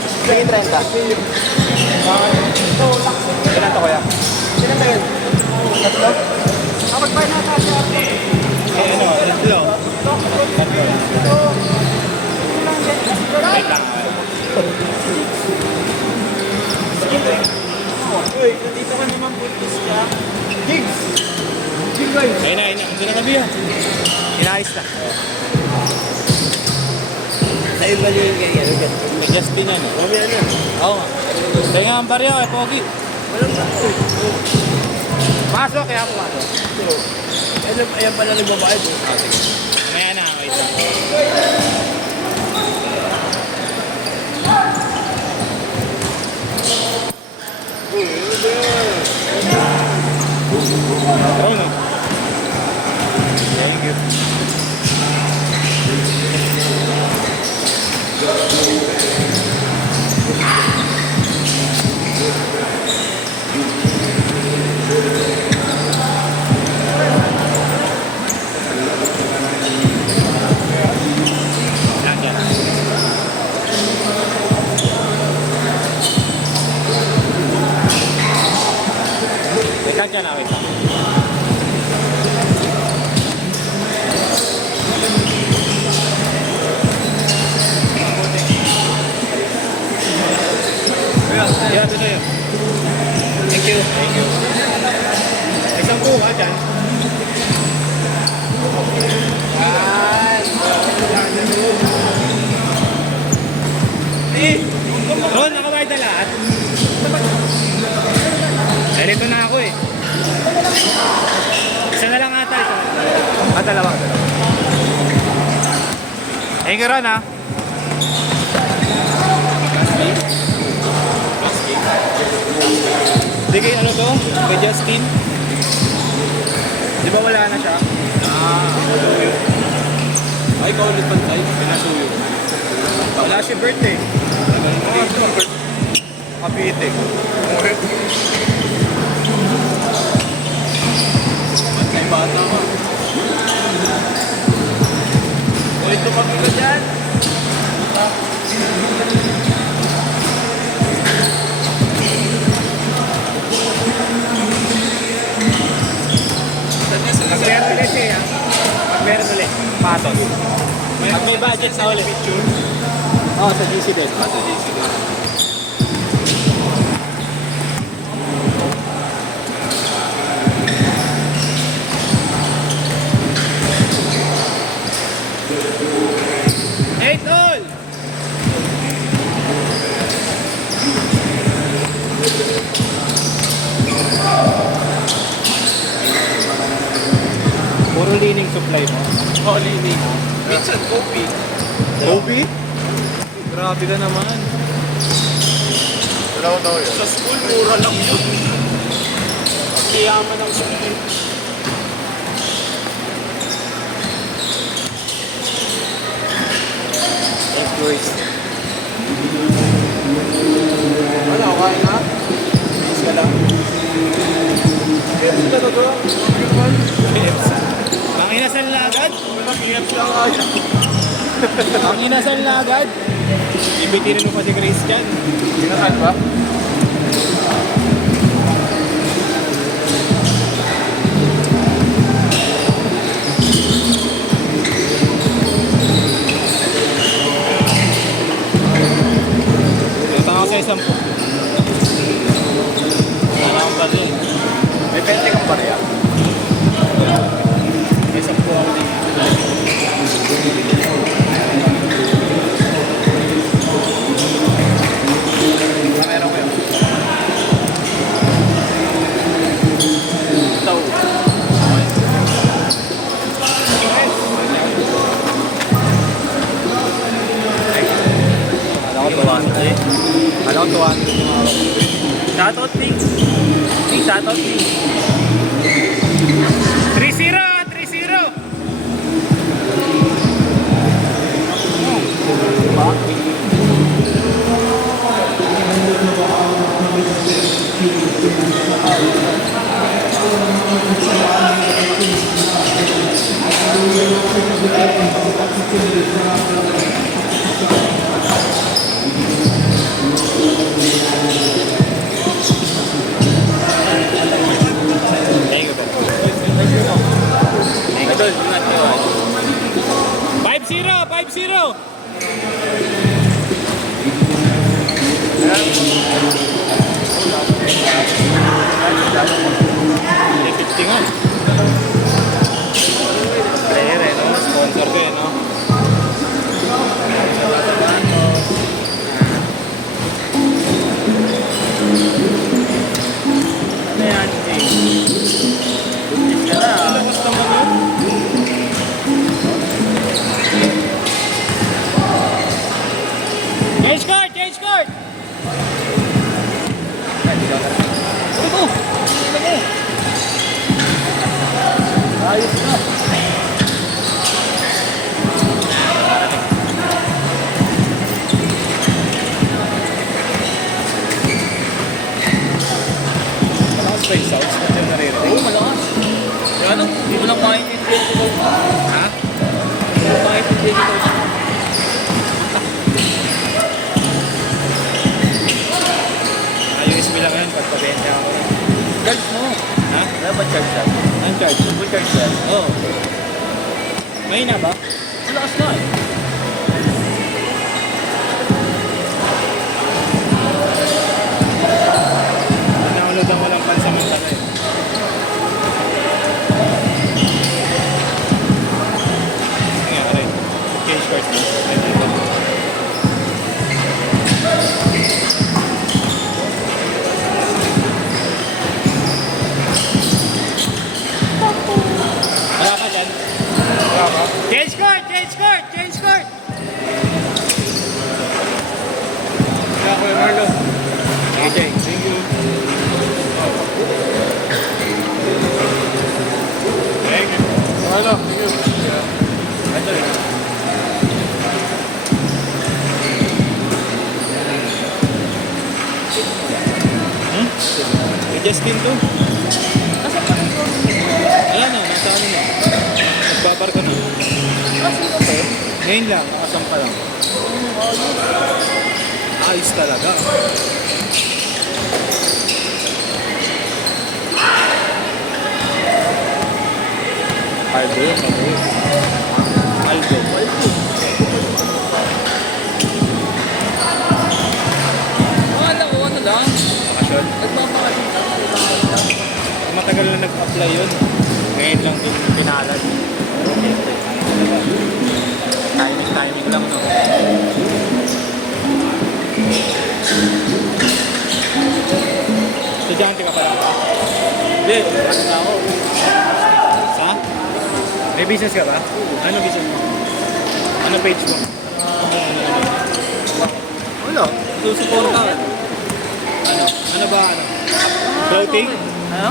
Sige, 30. Ilan to kuya? Ilan ba yun? Tatlo? Magbayad na tayo siya. Ano, tatlo. Wait lang. Uy, nandito ka naman pulis ka. Gigs! Gigs guys! Ayun na. Ando na kami ah. Inayos na. Sa'yo ba yung ganyan? May Justin yan eh. Mamaya na. Oo nga. Tayo nga ang baryo eh, Pogi. Walang ba? Pasok, kaya pumasok. Ayan pala ng babae po. Mamaya na, wait lang. Oo no. Thank you. Lagyan. Wait lang dyan ah, wait lang. Yeah, ito na yun. Thank you. Thank you. Isang buka dyan. Ron, nakabayad na lahat. Eh, dito na ako eh. Isa na lang ata ito. Dalawa. Thank you, Ron, ha? Hindi kay ano to? Kay Justin? Di ba wala na siya? Ay, ikaw ulit pantay. Pinasuyo. Wala siya birthday. Kapite. Pantay bata ka. Ulit tumagin ka dyan. Meron ulit siya, ha? Meron ulit. Pasos. Pag may budget sa ulit. Oo, sa GC din. Sa JC din. Hey, Tol! Puro lining supply mo. Oh, lining. Minsan, coffee. Kobe? Grabe ka naman. Dalawa daw yun. Sa school, mura lang yun. Kiyaman ng school. Employees. Ano, kain na? Please ka lang. Kaya talaga? Ang inasal na agad? PF lang kaya. Ang inasal na agad? Ibitirin mo pa si Christian. Sinasal ba? Ito ako sa isang po. Wala akong baril. May 20 kang pareha. May isang po ako dito. Meron ko yun. Ito. Alam ko tuwan. Alam ko tuwan. Shoutout, please. Please, shoutout, please. 3-0! 3-0! Sub-Zero! $50 nga. Player eh, no? Sponsor ko eh, no? Ano yan, Jay? Buntis ka na. Labas naman yun. Change card! Change card! Ito! Ayos na. Malakas ba yung sounds? Ba't yung naririnig? Oo, malakas. Kaya ano, hindi mo lang maintindihan ko. Ha? Hindi mo maintindihan ko. USB lang yan, pagpabenta ako. Charge mo. Ha? Wala ba charge yan? Ang charge? Full charge yan? Oo. May na ba? Malakas na eh. Nakaludan ko lang pansamantala eh. Nga, aray. Change card mo. Ay, dito. Wala ka dyan? Wala ka? Change card! Change card! Change card! Wala ko yung Marlo. Okay, thank you. Thank you. Ano? Sige. Ito eh. Hmm? May Justin to. Nasa pa rin ko? Wala na, nasa ano na. Nagbabar ka na. Kasi ko pa eh. Ngayon lang, nakasampa lang. Ayos talaga. Aldo yun, Aldo yun. Aldo. Akala ko ano lang. Bakasyon. Nagpapakasyon lang. Matagal na nag-apply yun. Ngayon lang din pinalad. Timing lang, no? Estudyante ka pa lang ba? Hindi, ano na ako. Sa? May business ka ba? Ano business mo? Ano page mo? Wala. Susuportahan. Ano? Ano ba? Ano? Clothing? Ano?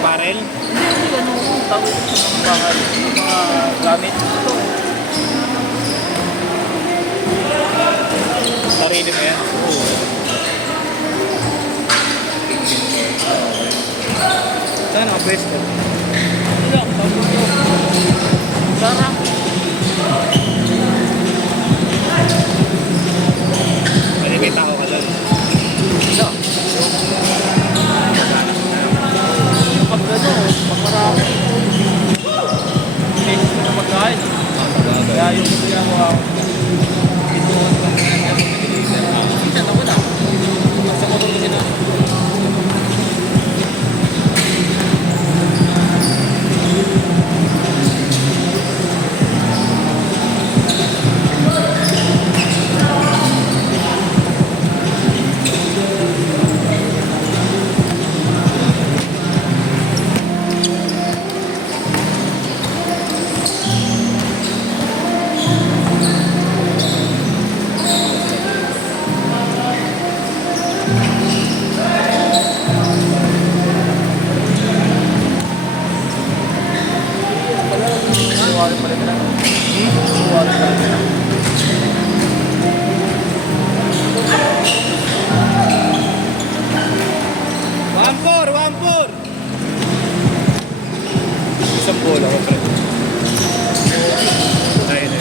Apparel? Hindi, ano ko. Tawag ko sa mga bakal. Mga gamit. Ito. Sarili mo yan? Oo. Saan ang pwesto? Ano lang, tawag ko. Sarang. Pwede may tao ka doon. Isa. Pag ano, pag marami. Taste mo na pagkain. Kaya yung kuya ko ako. Ito lang. Minsan ako na. Sa motor ko sila. Suwari pa rin lang. Suwari pa rin lang. Wampur! Isang bola ko, pre. Ayun.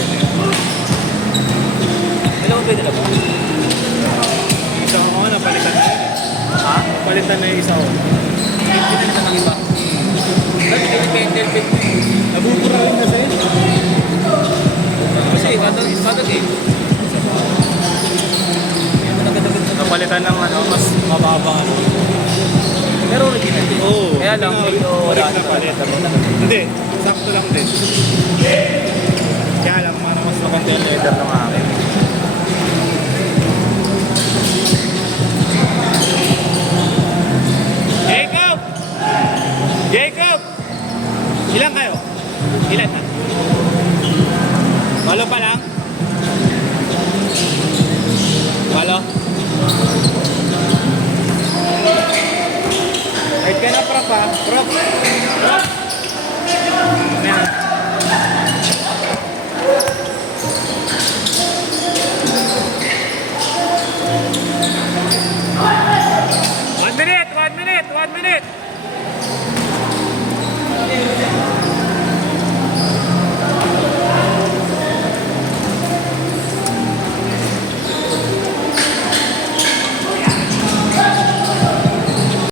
Ilang pwede na ba? Isang ako nga, napalitan na yun. Ha? Palitan na yung isa ko. Pinalitan ng iba. Dati kami kay Interpret. Nabubura rin kasi. Kasi ano, Madagay. Hindi mo nagkadagad na. Napalitan ng ano, mas mababa ano. Pero original din. Oo. Kaya lang, medyo wala na palit. Hindi, sakto lang din. Kaya lang, ano, mas maganda yung leather ng akin. Jacob! Jacob! Ilan kayo? Ilan na? Walo pa lang? Walo? Kahit ka na, prop ha? Prop! Prop! Ayan.